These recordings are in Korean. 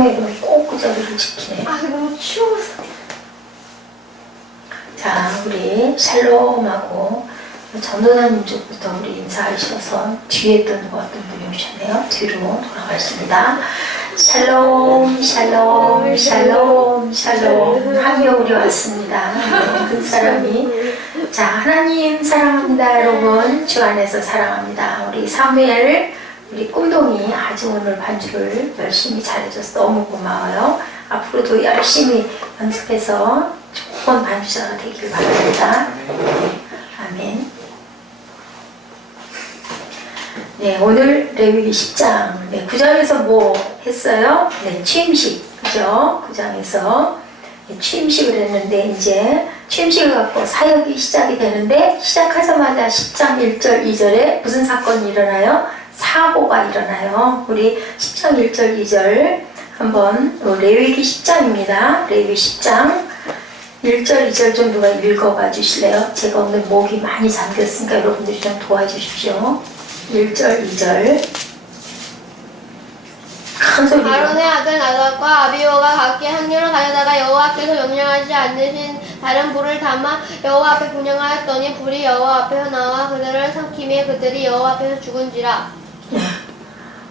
사무엘은 꼭 그 자리를 지키네. 아, 너무 추워서. 자, 우리 샬롬하고 전도사님 쪽부터 우리 인사하셔서 뒤에 또 누가 어떤 분이 오셨네요. 뒤로 돌아가십니다. 샬롬, 샬롬, 샬롬, 샬롬. 한겨울이 왔습니다. 그 사람이. 자, 하나님 사랑합니다, 여러분. 주 안에서 사랑합니다. 우리 사무엘, 우리 꿈동이 아주 오늘 반주를 열심히 잘해줘서 너무 고마워요. 앞으로도 열심히 연습해서 좋은 반주자가 되길 바랍니다. 아멘. 네, 오늘 레위기 10장. 네, 9장에서 뭐 했어요? 네, 취임식. 그죠? 9장에서 취임식을 했는데, 이제 취임식을 갖고 사역이 시작이 되는데, 시작하자마자 10장 1절 2절에 무슨 사건이 일어나요? 사고가 일어나요. 우리 10장 1절 2절 한번 레위기 10장입니다. 레위기 10장 1절 2절 좀 누가 읽어봐 주실래요? 제가 오늘 목이 많이 잠겼으니까 여러분들이 좀 도와주십시오. 1절 2절 큰 소리로. 아론의 아들 나답과 아비후가 각기 한 유를 가져다가 여호와께서 명령하지 않으신 다른 불을 담아 여호와 앞에 분향하였더니 불이 여호와 앞에서 나와 그들을 삼키매 그들이 여호와 앞에서 죽은지라. 네.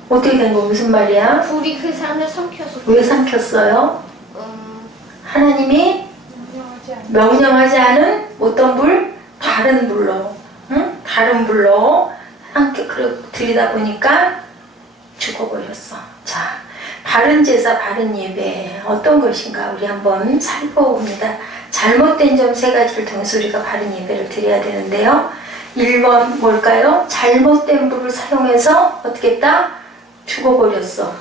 어떻게 된 거 무슨 말이야? 불이 그 사람을 삼켰어. 왜 삼켰어요? 하나님이 명령하지 않은 어떤 불? 다른 불로, 응? 다른 불로 함께 들이다 보니까 죽어버렸어. 자, 바른 제사, 바른 예배 어떤 것인가 우리 한번 살펴봅니다. 잘못된 점 세 가지를 통해서 우리가 바른 예배를 드려야 되는데요. 1번 뭘까요? 잘못된 불을 사용해서 어떻게 했다? 죽어버렸어.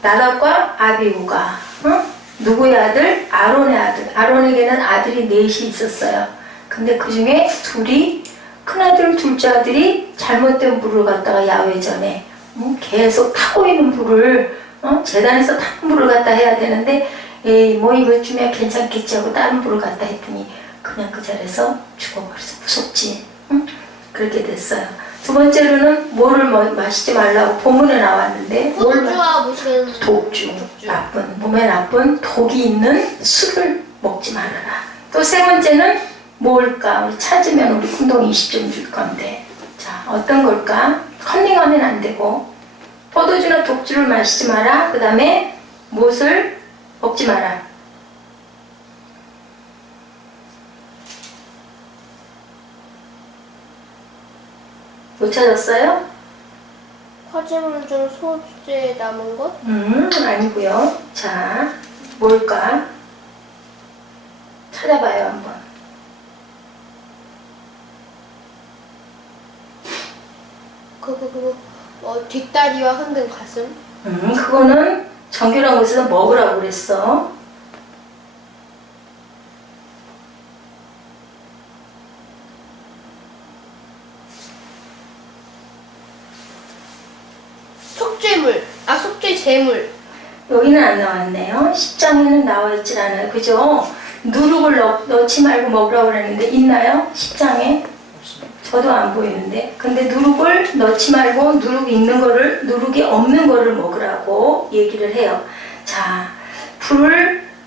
나답과 아비후가, 응? 누구의 아들? 아론의 아들. 아론에게는 아들이 넷이 있었어요. 근데 그 중에 둘이, 큰아들, 둘째 아들이 잘못된 불을 갖다가 야훼전에 계속 타고 있는 불을, 재단에서 타는 불을 갖다 해야 되는데, 에이, 뭐 이것쯤이야 괜찮겠지 하고 다른 불을 갖다 했더니 그냥 그 자리에서 죽어버렸어. 무섭지? 응? 그렇게 됐어요. 두 번째로는 뭐를 마시지 말라고 본문에 나왔는데, 소주와 무슨 독주, 나쁜, 몸에 나쁜 독이 있는 술을 먹지 말아라. 또 세 번째는 뭘까? 우리 찾으면 우리 꿈동이 20점 줄 건데, 자, 어떤 걸까? 컨닝하면 안 되고, 포도주나 독주를 마시지 마라. 그 다음에 무엇을 먹지 마라. 못 찾았어요? 화재물 중 소주에 남은 것? 아니고요. 자, 뭘까? 찾아봐요, 한번. 뒷다리와 흔든 가슴? 그거는 정결한 곳에서 먹으라고 그랬어. 속죄제물. 여기는 안 나왔네요. 10장에는 나와 있질 않아요. 그죠? 누룩을 넣지 말고 먹으라고 그랬는데 있나요? 10장에? 저도 안 보이는데. 근데 누룩을 넣지 말고 누룩이 없는 거를 먹으라고 얘기를 해요. 자,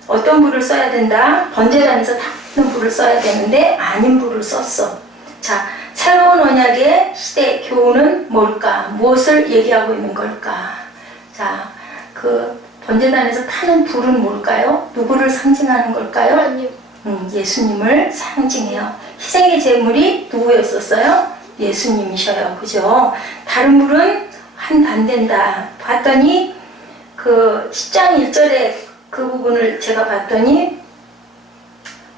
어떤 불을 써야 된다? 번제단에서 타는 불을 써야 되는데 아닌 불을 썼어. 자, 새로운 언약의 시대 교훈은 뭘까? 무엇을 얘기하고 있는 걸까? 자, 그 번제단에서 타는 불은 뭘까요? 누구를 상징하는 걸까요? 하나님. 예수님을 상징해요. 희생의 제물이 누구였었어요? 예수님이셔요. 그죠? 다른 불은 안 된다. 봤더니 그 10장 1절에 그 부분을 제가 봤더니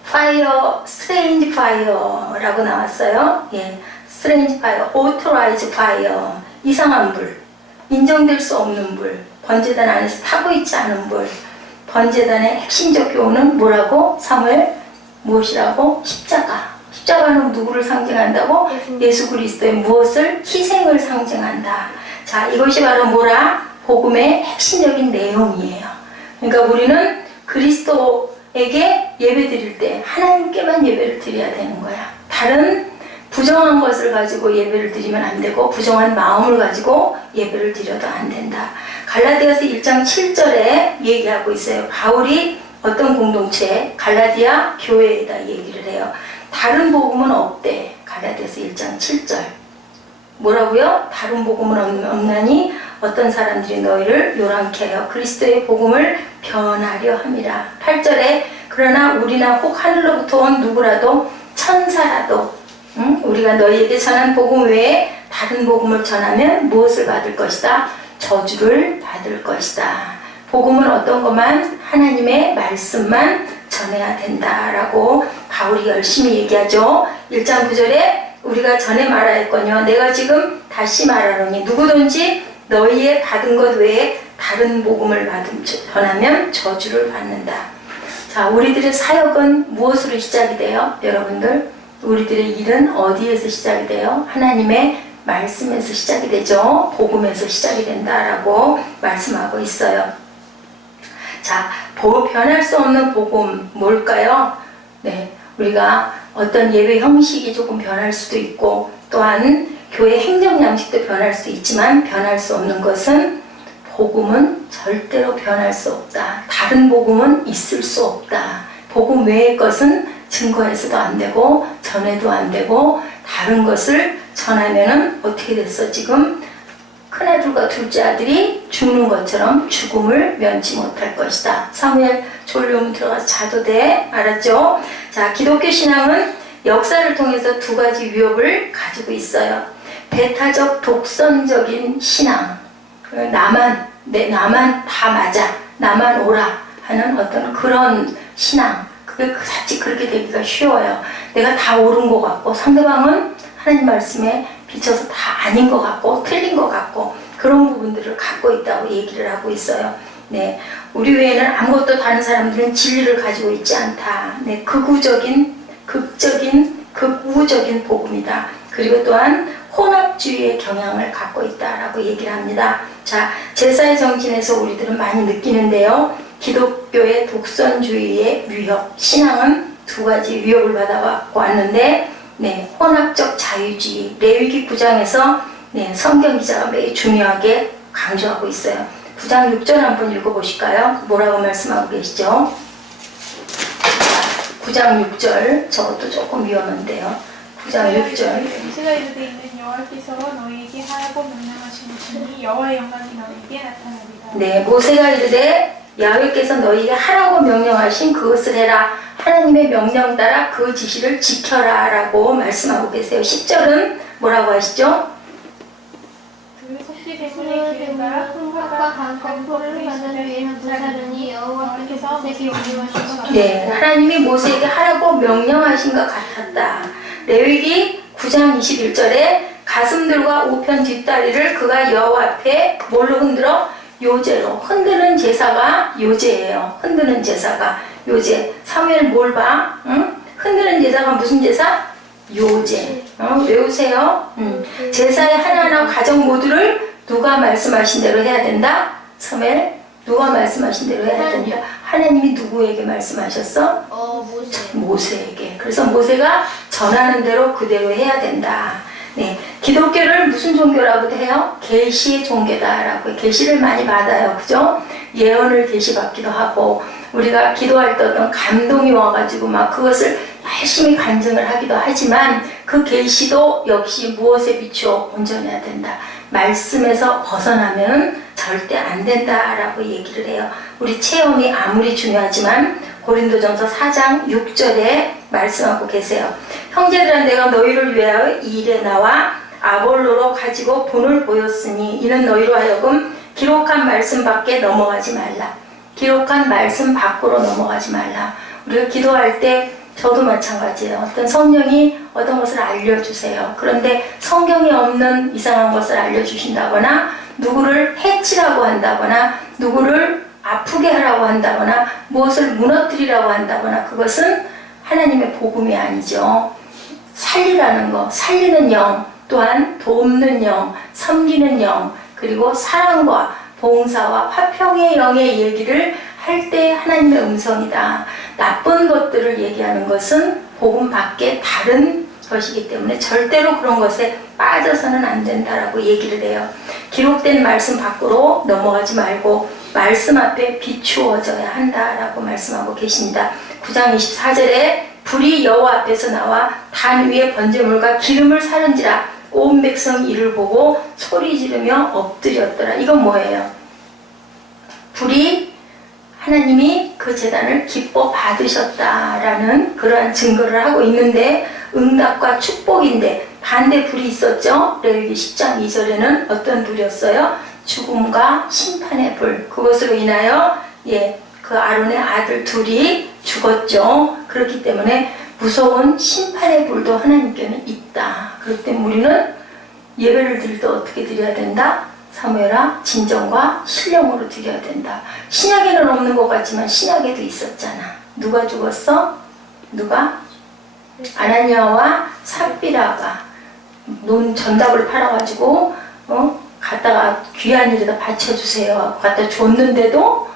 fire, strange fire라고 나왔어요. 예, strange fire, authorized fire, 이상한 불, 인정될 수 없는 불, 번제단 안에서 타고 있지 않은 불. 번제단의 핵심적 교훈은 뭐라고? 사무엘 무엇이라고? 십자가. 십자가는 누구를 상징한다고? 예수 그리스도의 무엇을? 희생을 상징한다. 자, 이것이 바로 뭐라? 복음의 핵심적인 내용이에요. 그러니까 우리는 그리스도에게 예배 드릴 때 하나님께만 예배를 드려야 되는 거야. 다른 부정한 것을 가지고 예배를 드리면 안 되고 부정한 마음을 가지고 예배를 드려도 안 된다. 갈라디아서 1장 7절에 얘기하고 있어요. 바울이 어떤 공동체, 갈라디아 교회에다 얘기를 해요. 다른 복음은 없대. 갈라디아서 1장 7절. 뭐라고요? 다른 복음은 없나니 어떤 사람들이 너희를 요란케 하여 그리스도의 복음을 변하려 함이라. 8절에 그러나 우리나 혹 하늘로부터 온 누구라도 천사라도 우리가 너희에게 전한 복음 외에 다른 복음을 전하면 무엇을 받을 것이다? 저주를 받을 것이다. 복음은 어떤 것만? 하나님의 말씀만 전해야 된다라고 바울이 열심히 얘기하죠. 1장 9절에 우리가 전에 말하였거니와 내가 지금 다시 말하노니 누구든지 너희의 받은 것 외에 다른 복음을 전하면 저주를 받는다. 자, 우리들의 사역은 무엇으로 시작이 돼요? 여러분들, 우리들의 일은 어디에서 시작이 돼요? 하나님의 말씀에서 시작이 되죠. 복음에서 시작이 된다라고 말씀하고 있어요. 자, 변할 수 없는 복음 뭘까요? 네, 우리가 어떤 예배 형식이 조금 변할 수도 있고 또한 교회 행정 양식도 변할 수 있지만 변할 수 없는 것은 복음은 절대로 변할 수 없다. 다른 복음은 있을 수 없다. 복음 외의 것은 증거해서도 안 되고 전해도 안 되고 다른 것을 전하면은 어떻게 됐어? 지금 큰아들과 둘째 아들이 죽는 것처럼 죽음을 면치 못할 것이다. 사무엘 졸려오면 들어가서 자도 돼. 알았죠? 자, 기독교 신앙은 역사를 통해서 두 가지 위협을 가지고 있어요. 배타적 독선적인 신앙. 나만 다 맞아. 나만 오라 하는 어떤 그런 신앙. 그게 자칫 그렇게 되기가 쉬워요. 내가 다 옳은 것 같고 상대방은 하나님 말씀에 비춰서 다 아닌 것 같고 틀린 것 같고 그런 부분들을 갖고 있다고 얘기를 하고 있어요. 네, 우리 외에는 아무것도 다른 사람들은 진리를 가지고 있지 않다. 네, 극우적인 복음이다. 그리고 또한 혼합주의의 경향을 갖고 있다라고 얘기를 합니다. 자, 제사의 정신에서 우리들은 많이 느끼는데요. 기독교의 독선주의의 위협, 신앙은 두 가지 위협을 받아왔는데 네, 혼합적 자유주의, 레위기 9장에서 네, 성경 기자가 매우 중요하게 강조하고 있어요. 9장 6절 한번 읽어보실까요? 뭐라고 말씀하고 계시죠? 9장 6절, 저것도 조금 위험한데요. 9장 6절. 모세가 이르되 있는 여호와께서 너희에게 하라고 명령하시니 여호와의 영광이 너희에게 나타나리라. 네, 모세가 이르되 야훼께서 너희에게 하라고 명령하신 그것을 해라. 하나님의 명령 따라 그 지시를 지켜라 라고 말씀하고 계세요. 10절은 뭐라고 하시죠? 그 속죄 제물의 기름과 흙과 강건포를 받은 뒤에는 부사르니 여호와께서 모세에게 명령하신 네, 하나님이 모세에게 하라고 명령하신 것 같았다. 레위기 9장 21절에 가슴들과 우편 뒷다리를 그가 여호와 앞에 뭘로 흔들어? 요제로. 흔드는 제사가 요제예요. 흔드는 제사가 요제. 사무엘 뭘 봐? 응? 흔드는 제사가 무슨 제사? 요제. 외우세요. 제사의 하나하나 과정 모두를 누가 말씀하신 대로 해야 된다? 사무엘 누가 말씀하신 대로 해야 된다. 하나님이 누구에게 말씀하셨어? 모세에게. 그래서 모세가 전하는 대로 그대로 해야 된다. 네, 기독교를 무슨 종교라고도 해요? 계시 종교다라고. 계시를 많이 받아요, 그죠? 예언을 계시받기도 하고 우리가 기도할 때 어떤 감동이 와가지고 막 그것을 열심히 간증을 하기도 하지만 그 계시도 역시 무엇에 비추어 온전해야 된다. 말씀에서 벗어나면 절대 안 된다라고 얘기를 해요. 우리 체험이 아무리 중요하지만 고린도전서 4장 6절에 말씀하고 계세요. 형제들아 내가 너희를 위하여 이 일에 나와 아볼로로 가지고 본을 보였으니 이는 너희로 하여금 기록한 말씀 밖에 넘어가지 말라. 기록한 말씀 밖으로 넘어가지 말라. 우리가 기도할 때 저도 마찬가지예요. 어떤 성령이 어떤 것을 알려주세요. 그런데 성경에 없는 이상한 것을 알려주신다거나 누구를 해치라고 한다거나 누구를 아프게 하라고 한다거나 무엇을 무너뜨리라고 한다거나 그것은 하나님의 복음이 아니죠. 살리라는 거, 살리는 영, 또한 돕는 영, 섬기는 영, 그리고 사랑과 봉사와 화평의 영의 얘기를 할 때 하나님의 음성이다. 나쁜 것들을 얘기하는 것은 복음 밖에 다른 것이기 때문에 절대로 그런 것에 빠져서는 안 된다라고 얘기를 해요. 기록된 말씀 밖으로 넘어가지 말고 말씀 앞에 비추어져야 한다라고 말씀하고 계십니다. 9장 24절에 불이 여호와 앞에서 나와 단 위에 번제물과 기름을 사른지라 온 백성이 이를 보고 소리 지르며 엎드렸더라. 이건 뭐예요? 불이 하나님이 그 제단을 기뻐 받으셨다라는 그러한 증거를 하고 있는데 응답과 축복인데 반대 불이 있었죠. 레위기 10장 2절에는 어떤 불이었어요? 죽음과 심판의 불. 그것으로 인하여 그 아론의 아들 둘이 죽었죠. 그렇기 때문에 무서운 심판의 불도 하나님께는 있다. 그렇기 때문에 우리는 예배를 드릴 때 어떻게 드려야 된다? 사무엘아, 진정과 신령으로 드려야 된다. 신약에는 없는 것 같지만 신약에도 있었잖아. 누가 죽었어? 누가? 아나니아와 삽비라가 전답을 팔아가지고 갖다가 귀한 일에다 바쳐주세요. 갖다 줬는데도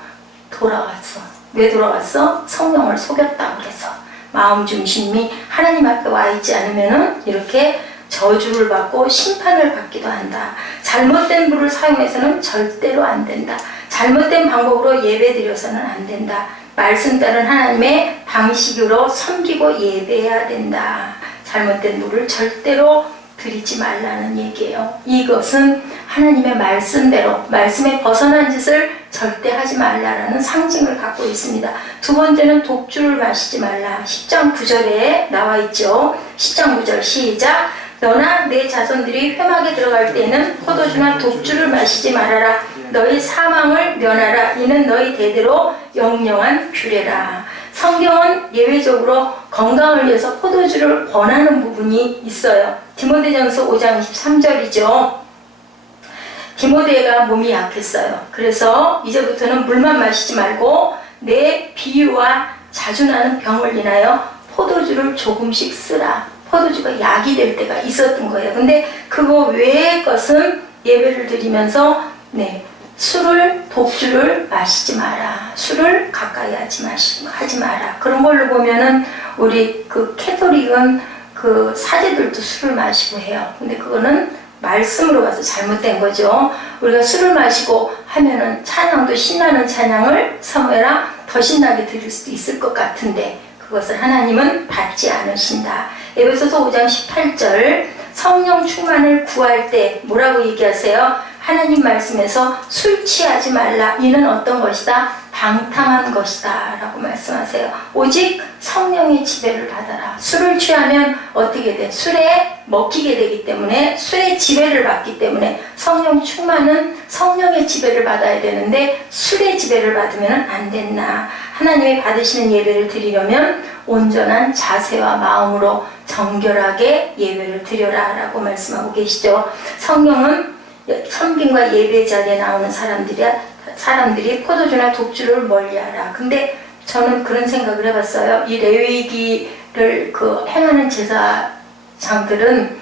돌아갔어. 왜 돌아갔어? 성령을 속였다고 그래서. 마음 중심이 하나님 앞에 와 있지 않으면은 이렇게 저주를 받고 심판을 받기도 한다. 잘못된 불을 사용해서는 절대로 안 된다. 잘못된 방법으로 예배드려서는 안 된다. 말씀 따른 하나님의 방식으로 섬기고 예배해야 된다. 잘못된 불을 절대로 드리지 말라는 얘기예요. 이것은 하나님의 말씀대로 말씀에 벗어난 짓을 절대 하지 말라라는 상징을 갖고 있습니다. 두 번째는 독주를 마시지 말라. 10장 9절에 나와 있죠. 10장 9절 시작. 너나 내 자손들이 회막에 들어갈 때에는 포도주나 독주를 마시지 말아라. 너희 사망을 면하라. 이는 너희 대대로 영영한 규례라. 성경은 예외적으로 건강을 위해서 포도주를 권하는 부분이 있어요. 디모데전서 5장 23절이죠. 디모데가 몸이 약했어요. 그래서 이제부터는 물만 마시지 말고 내 비유와 자주 나는 병을 인하여 포도주를 조금씩 쓰라. 포도주가 약이 될 때가 있었던 거예요. 근데 그거 외의 것은 예배를 드리면서 술을, 독주를 마시지 마라. 술을 가까이 하지 마라. 그런 걸로 보면은 우리 그 캐톨릭은 그 사제들도 술을 마시고 해요. 근데 그거는 말씀으로 봐서 잘못된 거죠. 우리가 술을 마시고 하면은 찬양도 신나는 찬양을 사무엘아 더 신나게 드릴 수도 있을 것 같은데 그것을 하나님은 받지 않으신다. 에베소서 5장 18절 성령 충만을 구할 때 뭐라고 얘기하세요? 하나님 말씀에서 술 취하지 말라. 이는 어떤 것이다? 방탕한 것이다 라고 말씀하세요. 오직 성령의 지배를 받아라. 술을 취하면 어떻게 돼? 술에 먹히게 되기 때문에 술의 지배를 받기 때문에 성령 충만은 성령의 지배를 받아야 되는데 술의 지배를 받으면 안 된다. 하나님이 받으시는 예배를 드리려면 온전한 자세와 마음으로 정결하게 예배를 드려라 라고 말씀하고 계시죠. 성경은 섬김과 예배 자리에 나오는 사람들이 포도주나 독주를 멀리하라. 근데 저는 그런 생각을 해봤어요. 이 레위기를 행하는 제사장들은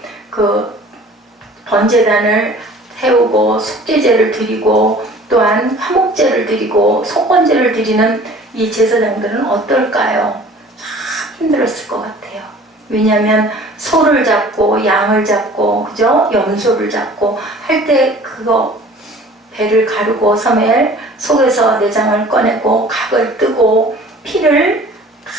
번제단을 세우고 속죄제를 드리고 또한 화목제를 드리고 속건제를 드리는 이 제사장들은 어떨까요? 참 힘들었을 것 같아요. 왜냐하면 소를 잡고 양을 잡고 그죠? 염소를 잡고 할 때 그거 배를 가르고 사무엘 속에서 내장을 꺼내고 각을 뜨고 피를 다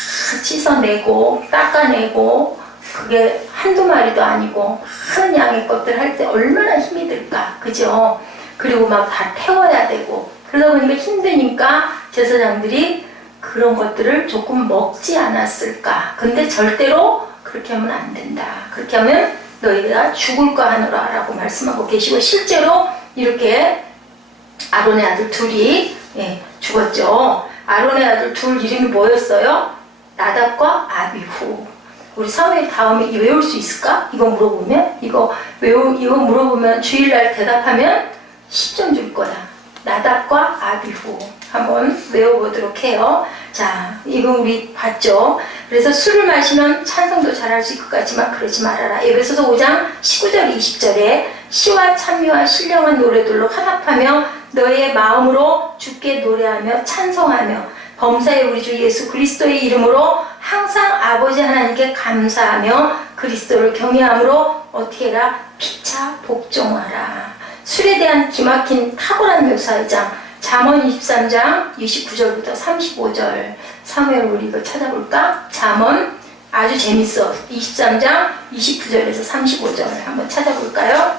씻어내고 닦아내고 그게 한두 마리도 아니고 많은 양의 것들 할 때 얼마나 힘이 들까 그죠? 그리고 막 다 태워야 되고 그러다 보니까 힘드니까 제사장들이 그런 것들을 조금 먹지 않았을까. 근데 절대로 그렇게 하면 안 된다. 그렇게 하면 너희가 죽을까 하노라 라고 말씀하고 계시고 실제로 이렇게 아론의 아들 둘이 죽었죠. 아론의 아들 둘 이름이 뭐였어요? 나답과 아비후. 우리 사무엘 다음에 외울 수 있을까? 이거 물어보면 이거 물어보면 주일날 대답하면 10점 줄 거야. 나답과 아비후 한번 외워보도록 해요. 자, 이거 우리 봤죠? 그래서 술을 마시면 찬송도 잘할 수 있을 것 같지만 그러지 말아라. 에베소서 5장 19절 20절에 시와 찬미와 신령한 노래들로 화답하며 너의 마음으로 주께 노래하며 찬송하며 범사의 우리 주 예수 그리스도의 이름으로 항상 아버지 하나님께 감사하며 그리스도를 경외함으로 어떻게 해라? 피차 복종하라. 술에 대한 기막힌 탁월한 묘사이자 잠언 23장 29절부터 35절. 사무엘 우리 이거 찾아볼까? 잠언 아주 재밌어. 23장 29절에서 35절 한번 찾아볼까요?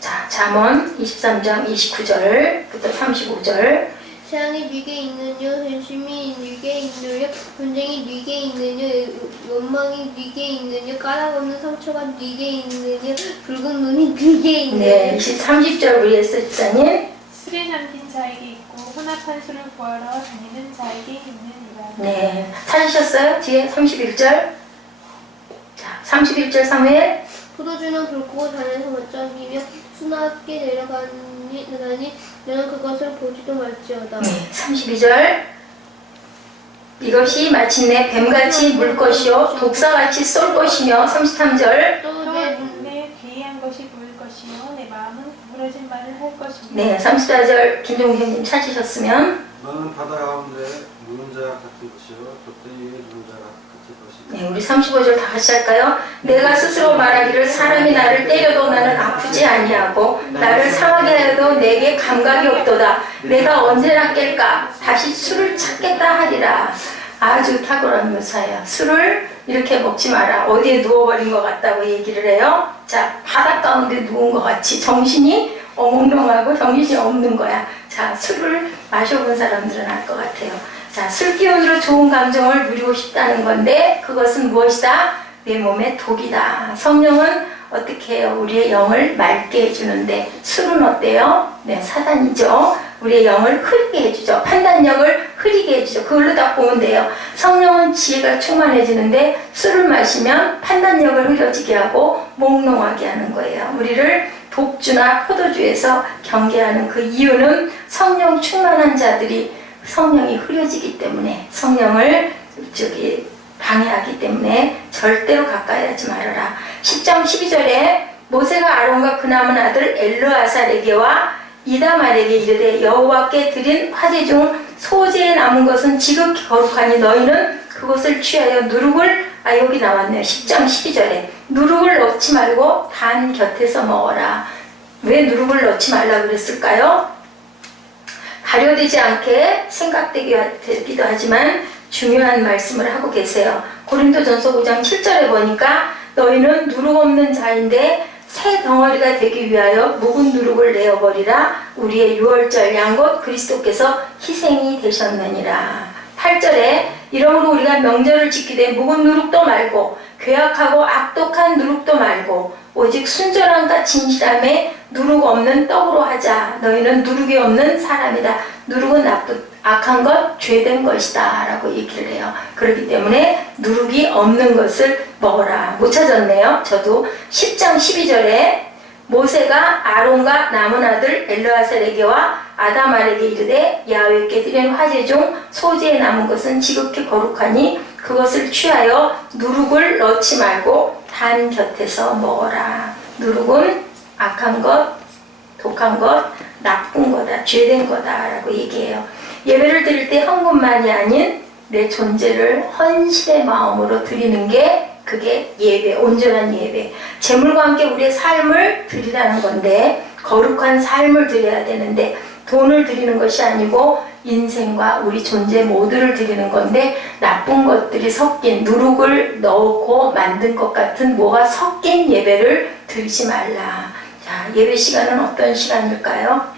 자, 잠언 23장 29절부터 35절. 재앙이 네게 있느냐, 근심이 네게 있느냐, 분쟁이 네게 있느냐, 원망이 네게 있느냐, 까닭없는 상처가 네게 있느냐, 붉은 눈이 네게 있느냐. 네, 30절 우리 에스자님. 술에 잠긴 자에게 있고 혼합한 술을 구하러 다니는 자에게 있느니라. 네, 찾으셨어요? 뒤에 31절. 자, 31절 사무엘. 포도주는 불 끄고 잔에서 멋쩍이며 수납게 내려가니 너는 그것을 보지도 말지어다. 네, 32절. 이것이 마침내 뱀같이 물 것이요 독사같이 쏠 것이며. 33절. 또내 내 괴이한 것이 보일 것이요 내 마음은 구부러진 말을 할 것이며. 네, 34절 김종생님 찾으셨으면. 너는 바다 가운데 누는 자 같은 것이요 돛대 위에 누는 자 같은 것이다. 네, 우리 35절 다 같이 할까요? 내가 스스로 말하기를 사람이 나를 때려도 나는 아프지 아니하고 나를 상하게 해도 내게 감각이 없도다. 내가 언제나 깰까? 다시 술을 찾겠다 하리라. 아주 탁월한 묘사예요. 술을 이렇게 먹지 마라. 어디에 누워버린 것 같다고 얘기를 해요. 자, 바닷 가운데 누운 것 같이 정신이 어몽롱하고 정신이 없는 거야. 자, 술을 마셔본 사람들은 알 것 같아요. 자, 술 기운으로 좋은 감정을 누리고 싶다는 건데 그것은 무엇이다? 내 몸의 독이다. 성령은 어떻게 해요? 우리의 영을 맑게 해주는데 술은 어때요? 네, 사단이죠. 우리의 영을 흐리게 해주죠. 판단력을 흐리게 해주죠. 그걸로 딱 보면 돼요. 성령은 지혜가 충만해지는데 술을 마시면 판단력을 흐려지게 하고 몽롱하게 하는 거예요. 우리를 독주나 포도주에서 경계하는 그 이유는 성령 충만한 자들이 성령이 흐려지기 때문에, 성령을 방해하기 때문에 절대로 가까이 하지 말아라. 10장 12절에 모세가 아론과 그 남은 아들 엘르아살에게와 이다말에게 이르되 여호와께 드린 화제 중 소재에 남은 것은 지극히 거룩하니 너희는 그것을 취하여 누룩을, 여기 나왔네요. 10장 12절에 누룩을 넣지 말고 단 곁에서 먹어라. 왜 누룩을 넣지 말라고 그랬을까요? 가려되지 않게 생각되기도 하지만 중요한 말씀을 하고 계세요. 고린도전서 5장 7절에 보니까 너희는 누룩 없는 자인데 새 덩어리가 되기 위하여 묵은 누룩을 내어버리라. 우리의 유월절 양 곧 그리스도께서 희생이 되셨느니라. 8절에 이러므로 우리가 명절을 지키되 묵은 누룩도 말고 괴악하고 악독한 누룩도 말고 오직 순전함과 진실함에 누룩 없는 떡으로 하자. 너희는 누룩이 없는 사람이다. 누룩은 악한 것, 죄된 것이다 라고 얘기를 해요. 그렇기 때문에 누룩이 없는 것을 먹어라. 못 찾았네요. 저도 10장 12절에 모세가 아론과 남은 아들 엘르아살에게와 아다말에게 이르되 야훼께 드린 화제 중 소재에 남은 것은 지극히 거룩하니 그것을 취하여 누룩을 넣지 말고 단 곁에서 먹어라. 누룩은 악한 것, 독한 것, 나쁜 거다, 죄된 거다 라고 얘기해요. 예배를 드릴 때 한 것만이 아닌 내 존재를 헌신의 마음으로 드리는 게 그게 예배, 온전한 예배. 재물과 함께 우리의 삶을 드리라는 건데 거룩한 삶을 드려야 되는데 돈을 드리는 것이 아니고 인생과 우리 존재 모두를 드리는 건데 나쁜 것들이 섞인 누룩을 넣고 만든 것 같은 뭐가 섞인 예배를 드리지 말라. 자, 예배 시간은 어떤 시간일까요?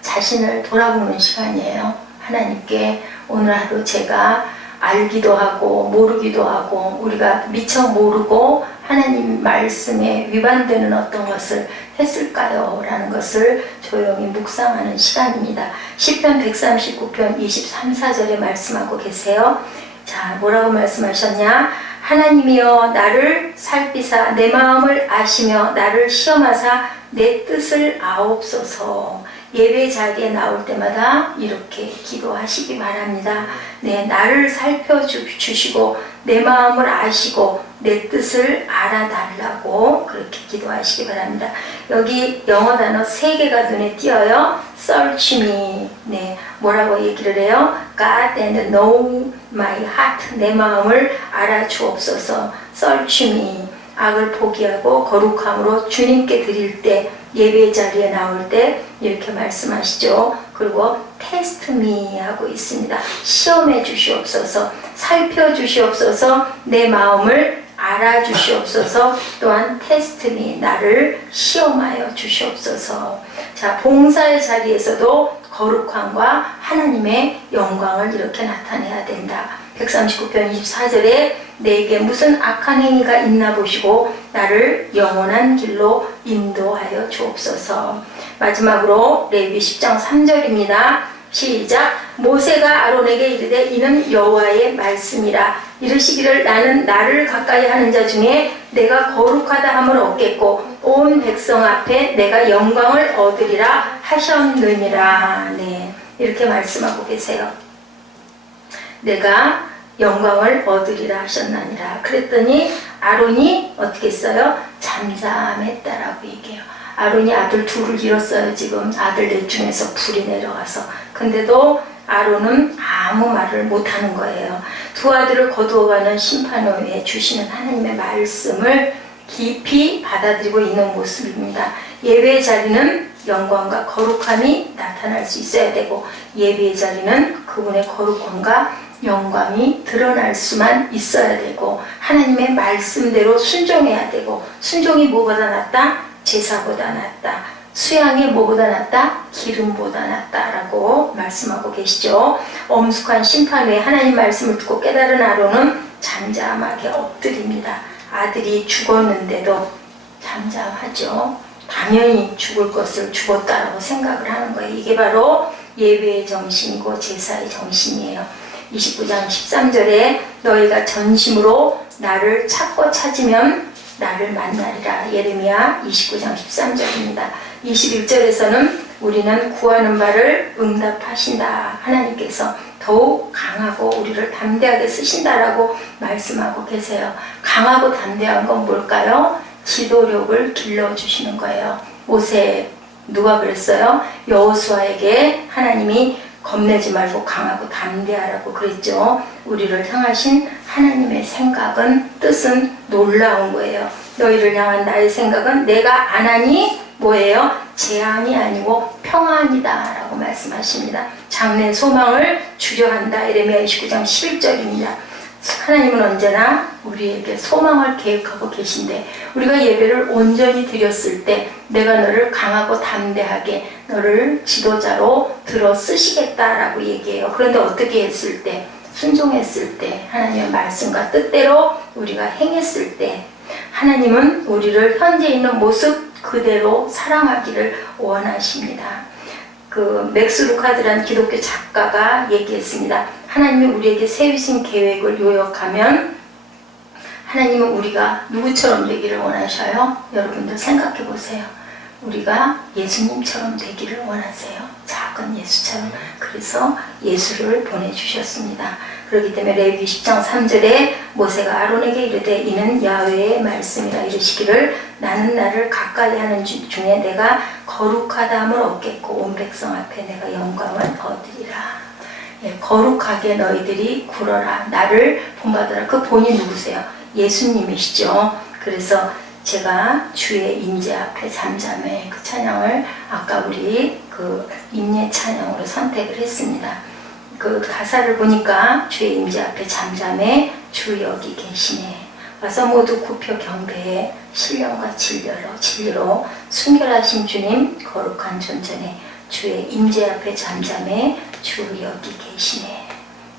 자신을 돌아보는 시간이에요. 하나님께 오늘 하루 제가 알기도 하고 모르기도 하고 우리가 미처 모르고 하나님 말씀에 위반되는 어떤 것을 했을까요? 라는 것을 조용히 묵상하는 시간입니다. 시편 139편 23, 4절에 말씀하고 계세요. 자, 뭐라고 말씀하셨냐? 하나님이여 나를 살피사 내 마음을 아시며 나를 시험하사 내 뜻을 아옵소서. 예배 자리에 나올 때마다 이렇게 기도하시기 바랍니다. 네, 나를 살펴주시고 내 마음을 아시고 내 뜻을 알아달라고 그렇게 기도하시기 바랍니다. 여기 영어 단어 3개가 눈에 띄어요. search me. 네, 뭐라고 얘기를 해요? God and know my heart. 내 마음을 알아주옵소서. search me. 악을 포기하고 거룩함으로 주님께 드릴 때, 예배 자리에 나올 때 이렇게 말씀하시죠. 그리고 test me 하고 있습니다. 시험해 주시옵소서. 살펴주시옵소서. 내 마음을 알아주시옵소서. 또한 test me. 나를 시험하여 주시옵소서. 자, 봉사의 자리에서도 거룩함과 하나님의 영광을 이렇게 나타내야 된다. 139편 24절에 내게 무슨 악한 행위가 있나 보시고 나를 영원한 길로 인도하여 주옵소서. 마지막으로 레위기 10장 3절입니다. 시작. 모세가 아론에게 이르되 이는 여호와의 말씀이라. 이르시기를 나는 나를 가까이 하는 자 중에 내가 거룩하다 함을 얻겠고 온 백성 앞에 내가 영광을 얻으리라 하셨느니라. 네, 이렇게 말씀하고 계세요. 내가 영광을 얻으리라 하셨나니라. 그랬더니 아론이 어떻게 했어요? 잠잠했다라고 얘기해요. 아론이 아들 둘을 잃었어요. 지금 아들 넷 중에서 불이 내려가서. 근데도 아론은 아무 말을 못하는 거예요. 두 아들을 거두어가는 심판 후에 주시는 하나님의 말씀을 깊이 받아들이고 있는 모습입니다. 예배의 자리는 영광과 거룩함이 나타날 수 있어야 되고, 예배의 자리는 그분의 거룩함과 영광이 드러날 수만 있어야 되고, 하나님의 말씀대로 순종해야 되고, 순종이 뭐보다 낫다? 제사보다 낫다. 수양이 뭐보다 낫다? 기름보다 낫다라고 말씀하고 계시죠. 엄숙한 심판 후에 하나님 말씀을 듣고 깨달은 아론은 잠잠하게 엎드립니다. 아들이 죽었는데도 잠잠하죠. 당연히 죽을 것을 죽었다라고 생각을 하는 거예요. 이게 바로 예배의 정신이고 제사의 정신이에요. 29장 13절에 너희가 전심으로 나를 찾고 찾으면 나를 만나리라. 예레미야 29장 13절입니다. 21절에서는 우리는 구하는 바를 응답하신다. 하나님께서 더욱 강하고 우리를 담대하게 쓰신다라고 말씀하고 계세요. 강하고 담대한 건 뭘까요? 지도력을 길러주시는 거예요. 모세 누가 그랬어요? 여호수아에게 하나님이 겁내지 말고 강하고 담대하라고 그랬죠. 우리를 향하신 하나님의 생각은, 뜻은 놀라운 거예요. 너희를 향한 나의 생각은 내가 안 하니 뭐예요? 재앙이 아니고 평안이다 라고 말씀하십니다. 장래 소망을 주려한다. 예레미야 29장 11절입니다. 하나님은 언제나 우리에게 소망을 계획하고 계신데, 우리가 예배를 온전히 드렸을 때 내가 너를 강하고 담대하게 너를 지도자로 들어 쓰시겠다라고 얘기해요. 그런데 어떻게 했을 때? 순종했을 때, 하나님의 말씀과 뜻대로 우리가 행했을 때, 하나님은 우리를 현재 있는 모습 그대로 사랑하기를 원하십니다. 그 맥스 루카드라는 기독교 작가가 얘기했습니다. 하나님이 우리에게 세우신 계획을 요약하면, 하나님은 우리가 누구처럼 되기를 원하셔요? 여러분들 생각해 보세요. 우리가 예수님처럼 되기를 원하세요. 작은 예수처럼. 그래서 예수를 보내주셨습니다. 그렇기 때문에 레위기 10장 3절에 모세가 아론에게 이르되 이는 야훼의 말씀이라. 이르시기를 나는 나를 가까이 하는 중에 내가 거룩하다함을 얻겠고 온 백성 앞에 내가 영광을 얻으리라. 예, 거룩하게 너희들이 굴어라. 나를 본받으라. 그 본이 누구세요? 예수님이시죠. 그래서 제가 주의 임재 앞에 잠잠해, 그 찬양을 아까 우리 그 임재 찬양으로 선택을 했습니다. 그 가사를 보니까 주의 임재 앞에 잠잠해 주 여기 계시네. 와서 모두 굽혀 경배해 신령과 진리로 순결하신 주님 거룩한 존전에 주의 임재 앞에 잠잠해 주 여기 계시네.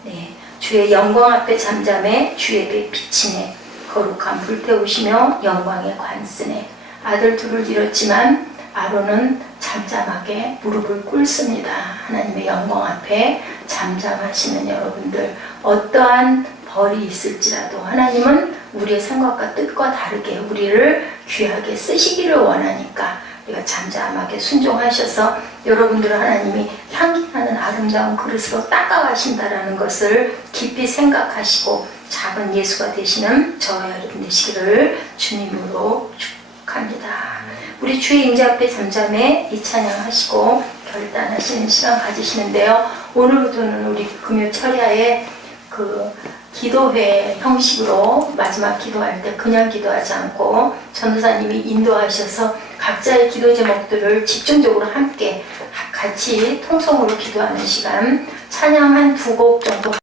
네, 주의 영광 앞에 잠잠해 주의 배 비치네. 거룩한 불태우시며 영광의 관쓰네. 아들 둘을 잃었지만 아론은 잠잠하게 무릎을 꿇습니다. 하나님의 영광 앞에 잠잠하시는 여러분들, 어떠한 벌이 있을지라도 하나님은 우리의 생각과 뜻과 다르게 우리를 귀하게 쓰시기를 원하니까 우리가 잠잠하게 순종하셔서 여러분들을 하나님이 향기나는 아름다운 그릇으로 닦아가신다라는 것을 깊이 생각하시고 작은 예수가 되시는 저와 여러분 되시기를 주님으로 축복합니다. 축복합니다. 우리 주의 임재 앞에 잠잠해 이 찬양하시고 결단하시는 시간 가지시는데요. 오늘부터는 우리 금요 철야에 그 기도회 형식으로 마지막 기도할 때 그냥 기도하지 않고 전도사님이 인도하셔서 각자의 기도 제목들을 집중적으로 함께 같이 통성으로 기도하는 시간, 찬양 한 2곡 정도